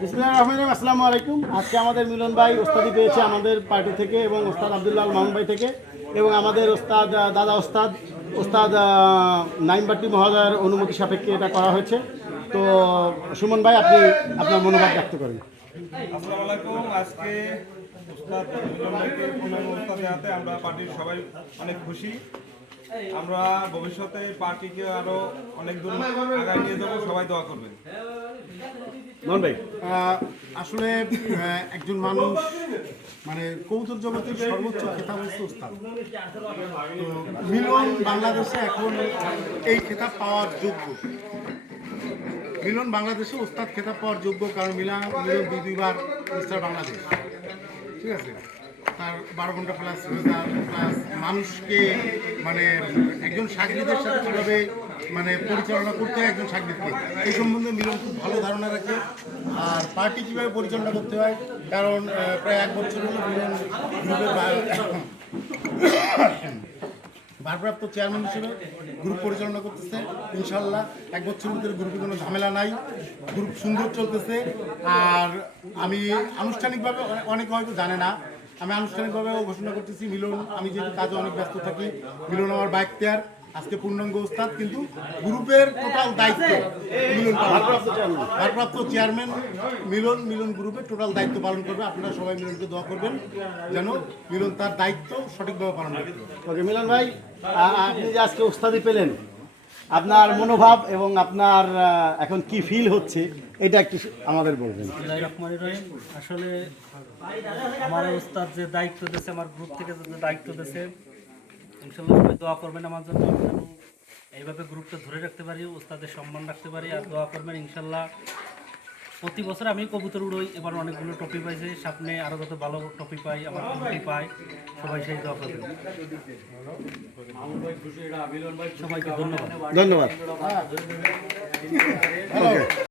বিসমিল্লাহির রহমানির রহিম। আসসালামু আলাইকুম। আজকে আমাদের মিলন ভাই ওস্তাদি পেয়েছে আমাদের পার্টি থেকে এবং ওস্তাদ আব্দুল্লাহ মামুন ভাই থেকে এবং আমাদের ওস্তাদ দাদা ওস্তাদ নাইম বাট্টি মহোদয়ের অনুমতি সাপেক্ষে এটা করা হয়েছে। তো সুমন ভাই, আপনি আপনার মনোভাব ব্যক্ত করেন। আসসালামু আলাইকুম। আজকে উস্তাদ মিলন ভাইকে পূর্ণাঙ্গ উস্তাদ দেওয়াতে আমরা পার্টির সবাই অনেক খুশি। আমরা ভবিষ্যতে পার্টিকে আরো অনেক দূর আগায় নিয়ে যাবো, সবাই দোয়া করবেন। মোহন ভাই, আসলে একজন মানুষ মানে কৌতুক জগতের সর্বোচ্চ খেতাব হচ্ছে উস্তাদ। তো মিলন বাংলাদেশে এখন এই খেতাব পাওয়ার যোগ্য। মিলন বাংলাদেশে উস্তাদ খেতাব পাওয়ার যোগ্য, কারণ মিলন দুইবার মিস্টার বাংলাদেশ, ঠিক আছে। তার 12 ঘন্টা প্লাস রেজাল্ট প্লাস মানুষকে মানে একজন সাংবাদিকের সাথে কীভাবে মানে পরিচালনা করতে হয় একজন সাংবাদিককে, এই সম্বন্ধে মিলন খুব ভালো ধারণা রাখে। আর পার্টি কীভাবে পরিচালনা করতে হয়, কারণ প্রায় 1 বছর হলো মিলন গ্রুপের ভারপ্রাপ্ত চেয়ারম্যান হিসেবে গ্রুপ পরিচালনা করতেছে। ইনশাল্লাহ 1 বছরের ভিতরে গ্রুপে কোনো ঝামেলা নাই, গ্রুপ সুন্দর চলতেছে। আর আমি আনুষ্ঠানিকভাবে, অনেকে হয়তো জানে না, আমি আনুষ্ঠানিকভাবেও ঘোষণা করতেছি মিলন, আমি যেহেতু কাজে অনেক ব্যস্ত থাকি, মিলন আমার বাইক তেয়ার আজকে পূর্ণাঙ্গ ওস্তাদ, কিন্তু গ্রুপের টোটাল দায়িত্ব মিলন ভারপ্রাপ্ত চেয়ারম্যান মিলন গ্রুপের টোটাল দায়িত্ব পালন করবে। আপনারা সবাই মিলনকে দোয়া করবেন যেন মিলন তার দায়িত্ব সঠিকভাবে পালন করতে পারে। ওকে মিলন ভাই, আপনি যে আজকে ওস্তাদি পেলেন, আপনার মনোভাব এবং আপনার এখন কি ফিল হচ্ছে এটা একটু আমাদের বলবেন। বিসমিল্লাহির রহমানির রহিম। আসলে আমার উস্তাদ যে দায়িত্ব দিয়েছে, আমার গ্রুপ থেকে যে দায়িত্ব দিয়েছে, ইনশাআল্লাহ সবাই দোয়া করবেন আমার জন্য, আমি যেন এইভাবে গ্রুপটা ধরে রাখতে পারি, উস্তাদের সম্মান রাখতে পারি। আর দোয়া করবেন ইনশাআল্লাহ। প্রতি বছর আমি কবুতর উড়োই, এবার অনেকগুলো টপি পাইছি, সামনে আরও যত ভালো টপি পাই, আমার টপি পাই, সবাই সেই দোয়া করবেন। সবাইকে ধন্যবাদ। ধন্যবাদ।